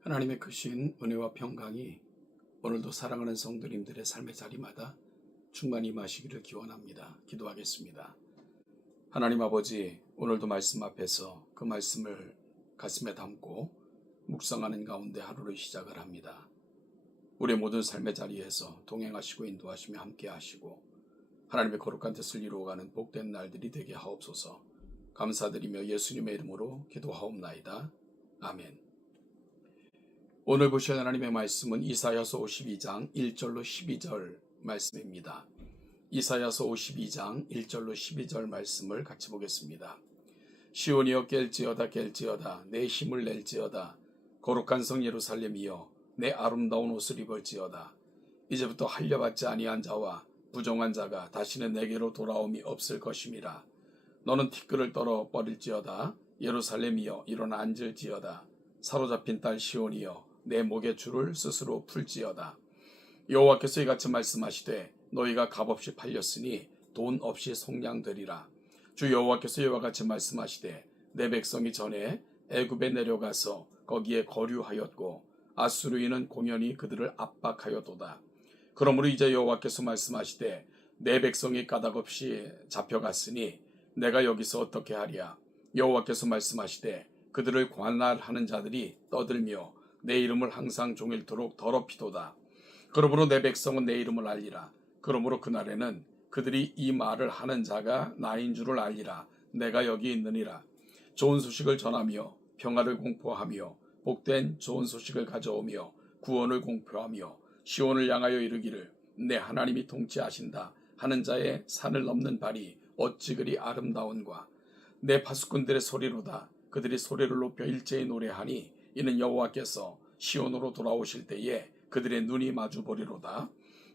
하나님의 크신 은혜와 평강이 오늘도 사랑하는 성도님들의 삶의 자리마다 충만히 임하시기를 기원합니다. 기도하겠습니다. 하나님 아버지, 오늘도 말씀 앞에서 그 말씀을 가슴에 담고 묵상하는 가운데 하루를 시작을 합니다. 우리의 모든 삶의 자리에서 동행하시고 인도하시며 함께하시고 하나님의 거룩한 뜻을 이루어가는 복된 날들이 되게 하옵소서. 감사드리며 예수님의 이름으로 기도하옵나이다. 아멘. 오늘 보실 하나님의 말씀은 이사야서 52장 1절로 12절 말씀입니다. 이사야서 52장 1절로 12절 말씀을 같이 보겠습니다. 시온이여 깰지어다 깰지어다 내 힘을 낼지어다 거룩한 성 예루살렘이여 내 아름다운 옷을 입을지어다. 이제부터 할려받지 아니한 자와 부정한 자가 다시는 내게로 돌아옴이 없을 것임이라. 너는 티끌을 떨어 버릴지어다 예루살렘이여 일어나 앉을지어다. 사로잡힌 딸 시온이여 내 목의 줄을 스스로 풀지어다. 여호와께서 이같이 말씀하시되 너희가 값없이 팔렸으니 돈 없이 속량되리라. 주 여호와께서 이와 같이 말씀하시되 내 백성이 전에 애굽에 내려가서 거기에 거류하였고 아수르인은 공연히 그들을 압박하였도다. 그러므로 이제 여호와께서 말씀하시되 내 백성이 까닭없이 잡혀갔으니 내가 여기서 어떻게 하랴. 여호와께서 말씀하시되 그들을 관할하는 자들이 떠들며 내 이름을 항상 종일토록 더럽히도다. 그러므로 내 백성은 내 이름을 알리라. 그러므로 그날에는 그들이 이 말을 하는 자가 나인 줄을 알리라. 내가 여기 있느니라. 좋은 소식을 전하며 평화를 공포하며 복된 좋은 소식을 가져오며 구원을 공표하며 시온을 향하여 이르기를 내 하나님이 통치하신다 하는 자의 산을 넘는 발이 어찌 그리 아름다운가. 내 파수꾼들의 소리로다. 그들이 소리를 높여 일제히 노래하니 이는 여호와께서 시온으로 돌아오실 때에 그들의 눈이 마주 보리로다.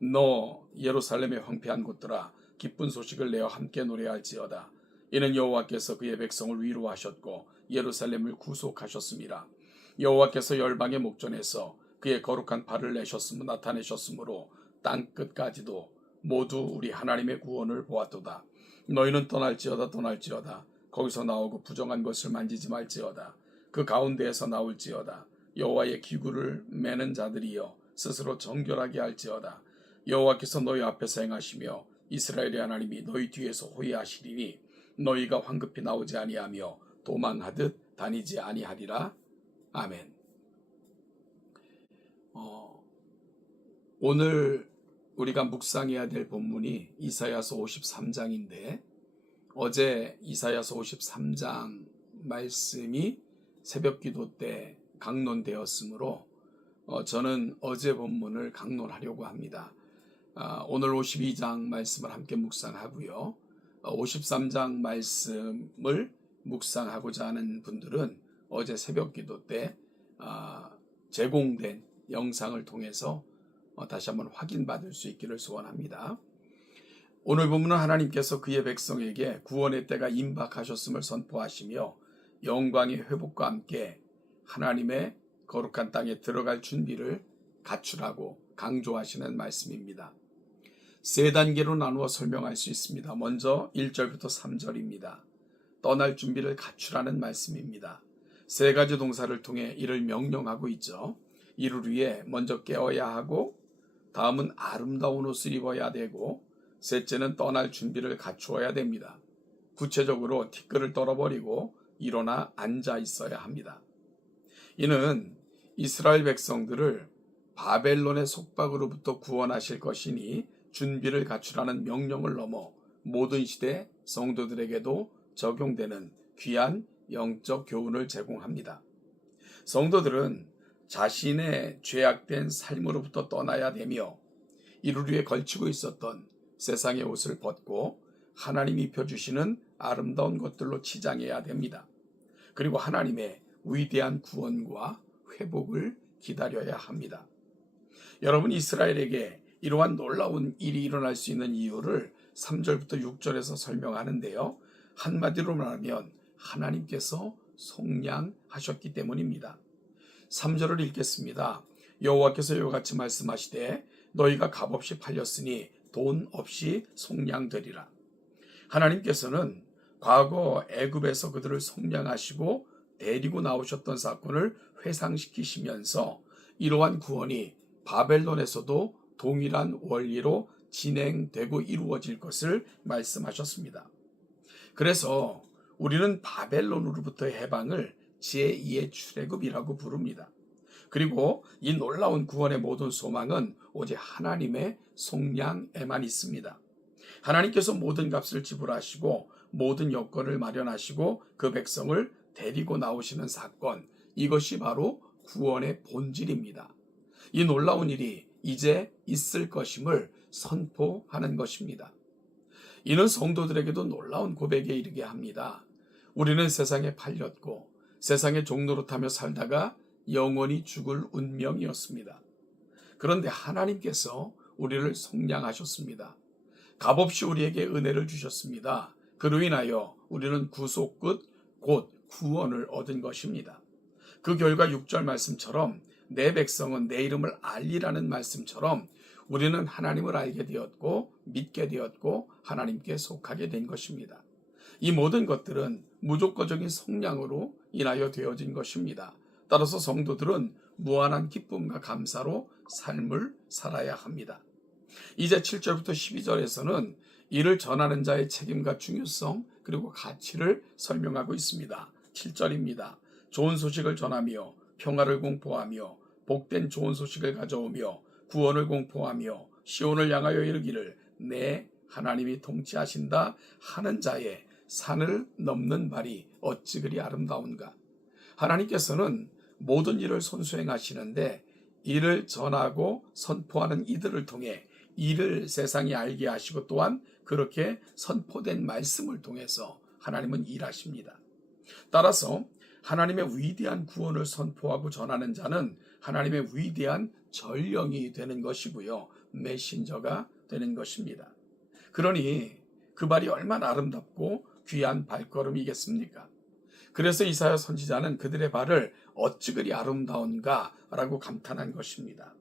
너 예루살렘의 황폐한 곳들아 기쁜 소식을 내어 함께 노래할지어다. 이는 여호와께서 그의 백성을 위로하셨고 예루살렘을 구속하셨음이라. 여호와께서 열방의 목전에서 그의 거룩한 발을 나타내셨으므로 땅 끝까지도 모두 우리 하나님의 구원을 보았도다. 너희는 떠날지어다 거기서 나오고 부정한 것을 만지지 말지어다. 그 가운데에서 나올지어다. 여호와의 기구를 매는 자들이여 스스로 정결하게 할지어다. 여호와께서 너희 앞에서 행하시며 이스라엘의 하나님이 너희 뒤에서 호위하시리니 너희가 황급히 나오지 아니하며 도망하듯 다니지 아니하리라. 아멘. 오늘 우리가 묵상해야 될 본문이 이사야서 53장인데 어제 이사야서 53장 말씀이 새벽기도 때 강론되었으므로 저는 어제 본문을 강론하려고 합니다. 오늘 52장 말씀을 함께 묵상하고요. 53장 말씀을 묵상하고자 하는 분들은 어제 새벽기도 때 제공된 영상을 통해서 다시 한번 확인받을 수 있기를 소원합니다. 오늘 본문은 하나님께서 그의 백성에게 구원의 때가 임박하셨음을 선포하시며 영광의 회복과 함께 하나님의 거룩한 땅에 들어갈 준비를 갖추라고 강조하시는 말씀입니다. 세 단계로 나누어 설명할 수 있습니다. 먼저 1절부터 3절입니다. 떠날 준비를 갖추라는 말씀입니다. 세 가지 동사를 통해 이를 명령하고 있죠. 이를 위해 먼저 깨어야 하고 다음은 아름다운 옷을 입어야 되고 셋째는 떠날 준비를 갖추어야 됩니다. 구체적으로 티끌을 떨어버리고 일어나 앉아 있어야 합니다. 이는 이스라엘 백성들을 바벨론의 속박으로부터 구원하실 것이니 준비를 갖추라는 명령을 넘어 모든 시대 성도들에게도 적용되는 귀한 영적 교훈을 제공합니다. 성도들은 자신의 죄악된 삶으로부터 떠나야 되며 이를 위해 걸치고 있었던 세상의 옷을 벗고 하나님이 입혀주시는 아름다운 것들로 치장해야 됩니다. 그리고 하나님의 위대한 구원과 회복을 기다려야 합니다. 여러분, 이스라엘에게 이러한 놀라운 일이 일어날 수 있는 이유를 3절부터 6절에서 설명하는데요. 한마디로 말하면 하나님께서 속량하셨기 때문입니다. 3절을 읽겠습니다. 여호와께서 이와 같이 말씀하시되 너희가 값없이 팔렸으니 돈 없이 속량되리라. 하나님께서는 과거 애굽에서 그들을 속량하시고 데리고 나오셨던 사건을 회상시키시면서 이러한 구원이 바벨론에서도 동일한 원리로 진행되고 이루어질 것을 말씀하셨습니다. 그래서 우리는 바벨론으로부터의 해방을 제2의 출애굽이라고 부릅니다. 그리고 이 놀라운 구원의 모든 소망은 오직 하나님의 속량에만 있습니다. 하나님께서 모든 값을 지불하시고 모든 여건을 마련하시고 그 백성을 데리고 나오시는 사건, 이것이 바로 구원의 본질입니다. 이 놀라운 일이 이제 있을 것임을 선포하는 것입니다. 이는 성도들에게도 놀라운 고백에 이르게 합니다. 우리는 세상에 팔렸고 세상의 종노릇하며 살다가 영원히 죽을 운명이었습니다. 그런데 하나님께서 우리를 속량하셨습니다. 값없이 우리에게 은혜를 주셨습니다. 그로 인하여 우리는 구속 끝 곧 구원을 얻은 것입니다. 그 결과 6절 말씀처럼 내 백성은 내 이름을 알리라는 말씀처럼 우리는 하나님을 알게 되었고 믿게 되었고 하나님께 속하게 된 것입니다. 이 모든 것들은 무조건적인 속량으로 인하여 되어진 것입니다. 따라서 성도들은 무한한 기쁨과 감사로 삶을 살아야 합니다. 이제 7절부터 12절에서는 이를 전하는 자의 책임과 중요성 그리고 가치를 설명하고 있습니다. 7절입니다. 좋은 소식을 전하며 평화를 공포하며 복된 좋은 소식을 가져오며 구원을 공포하며 시온을 향하여 이르기를 내 하나님이 통치하신다 하는 자의 산을 넘는 발이 어찌 그리 아름다운가. 하나님께서는 모든 일을 손수행하시는데 이를 전하고 선포하는 이들을 통해 이를 세상이 알게 하시고 또한 그렇게 선포된 말씀을 통해서 하나님은 일하십니다. 따라서 하나님의 위대한 구원을 선포하고 전하는 자는 하나님의 위대한 전령이 되는 것이고요. 메신저가 되는 것입니다. 그러니 그 발이 얼마나 아름답고 귀한 발걸음이겠습니까? 그래서 이사야 선지자는 그들의 발을 어찌 그리 아름다운가 라고 감탄한 것입니다.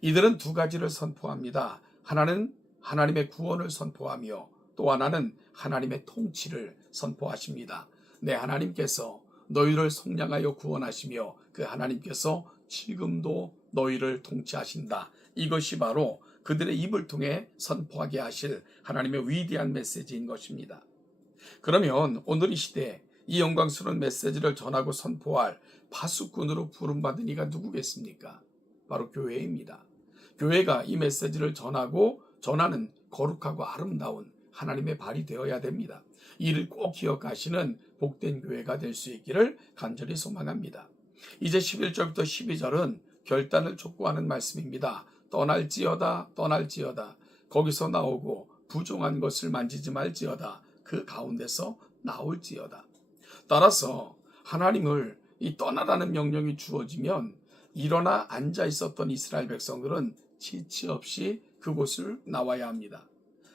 이들은 두 가지를 선포합니다. 하나는 하나님의 구원을 선포하며 또 하나는 하나님의 통치를 선포하십니다. 내 하나님께서 너희를 속량하여 구원하시며 그 하나님께서 지금도 너희를 통치하신다. 이것이 바로 그들의 입을 통해 선포하게 하실 하나님의 위대한 메시지인 것입니다. 그러면 오늘 이 시대에 이 영광스러운 메시지를 전하고 선포할 파수꾼으로 부름받은 이가 누구겠습니까? 바로 교회입니다. 교회가 이 메시지를 전하는 거룩하고 아름다운 하나님의 발이 되어야 됩니다. 이를 꼭 기억하시는 복된 교회가 될 수 있기를 간절히 소망합니다. 이제 11절부터 12절은 결단을 촉구하는 말씀입니다. 떠날지어다 떠날지어다 거기서 나오고 부정한 것을 만지지 말지어다 그 가운데서 나올지어다. 따라서 하나님을 이 떠나라는 명령이 주어지면 일어나 앉아 있었던 이스라엘 백성들은 지체 없이 그곳을 나와야 합니다.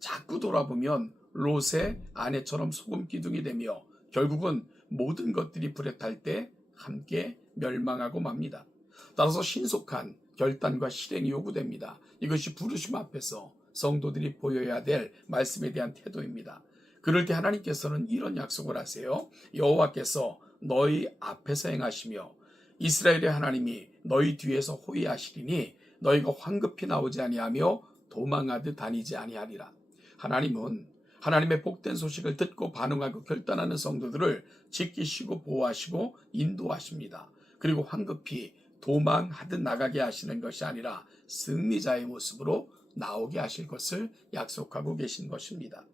자꾸 돌아보면 롯의 아내처럼 소금 기둥이 되며 결국은 모든 것들이 불에 탈 때 함께 멸망하고 맙니다. 따라서 신속한 결단과 실행이 요구됩니다. 이것이 부르심 앞에서 성도들이 보여야 될 말씀에 대한 태도입니다. 그럴 때 하나님께서는 이런 약속을 하세요. 여호와께서 너희 앞에서 행하시며 이스라엘의 하나님이 너희 뒤에서 호위하시리니 너희가 황급히 나오지 아니하며 도망하듯 다니지 아니하리라. 하나님은 하나님의 복된 소식을 듣고 반응하고 결단하는 성도들을 지키시고 보호하시고 인도하십니다. 그리고 황급히 도망하듯 나가게 하시는 것이 아니라 승리자의 모습으로 나오게 하실 것을 약속하고 계신 것입니다.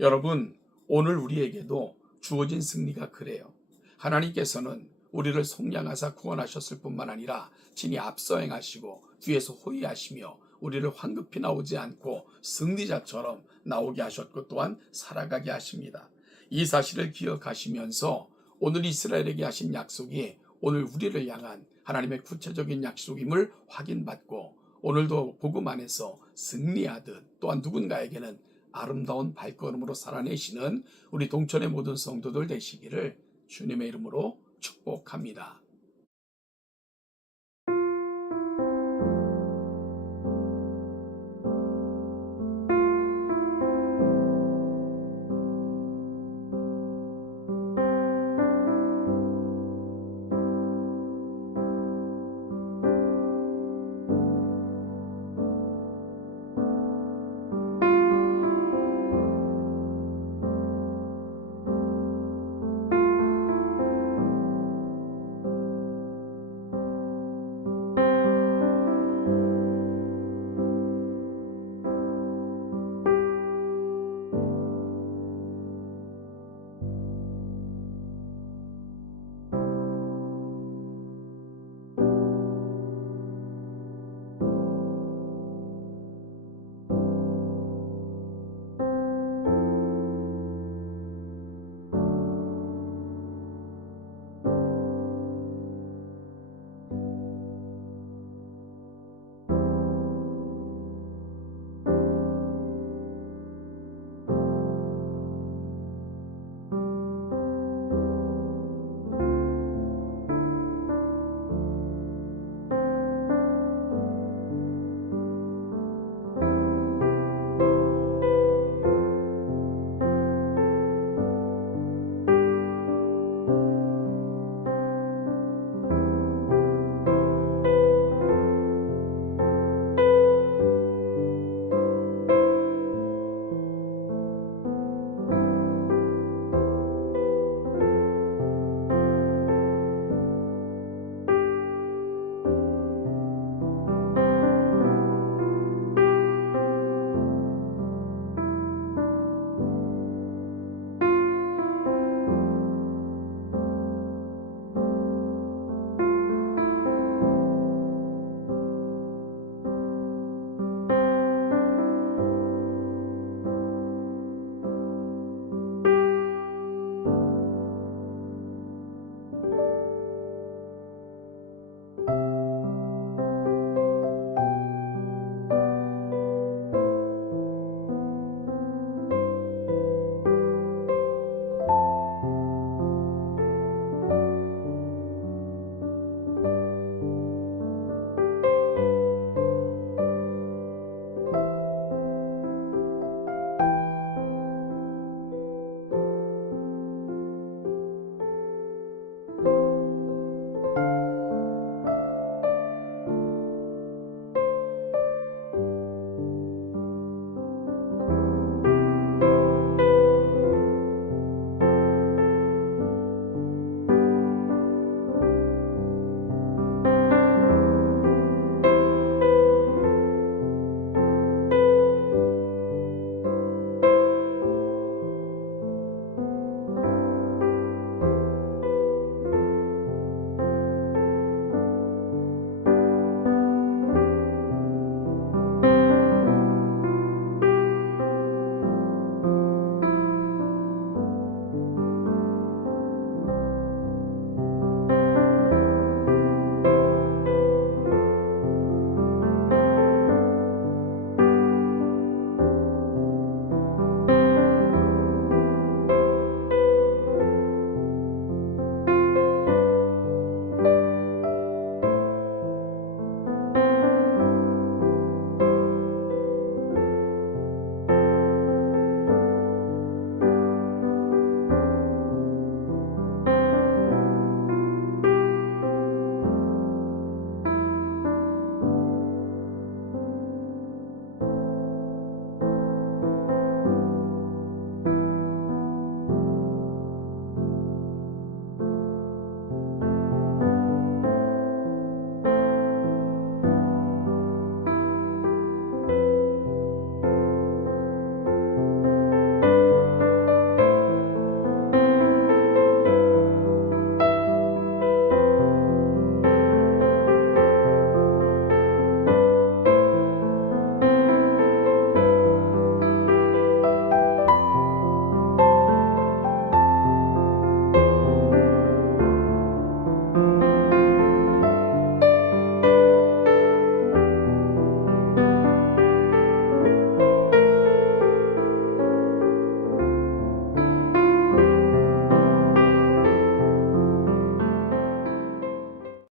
여러분, 오늘 우리에게도 주어진 승리가 그래요. 하나님께서는 우리를 속량하사 구원하셨을 뿐만 아니라 친히 앞서 행하시고 뒤에서 호위하시며 우리를 황급히 나오지 않고 승리자처럼 나오게 하셨고 또한 살아가게 하십니다. 이 사실을 기억하시면서 오늘 이스라엘에게 하신 약속이 오늘 우리를 향한 하나님의 구체적인 약속임을 확인받고 오늘도 복음 안에서 승리하듯 또한 누군가에게는 아름다운 발걸음으로 살아내시는 우리 동천의 모든 성도들 되시기를 주님의 이름으로 축복합니다.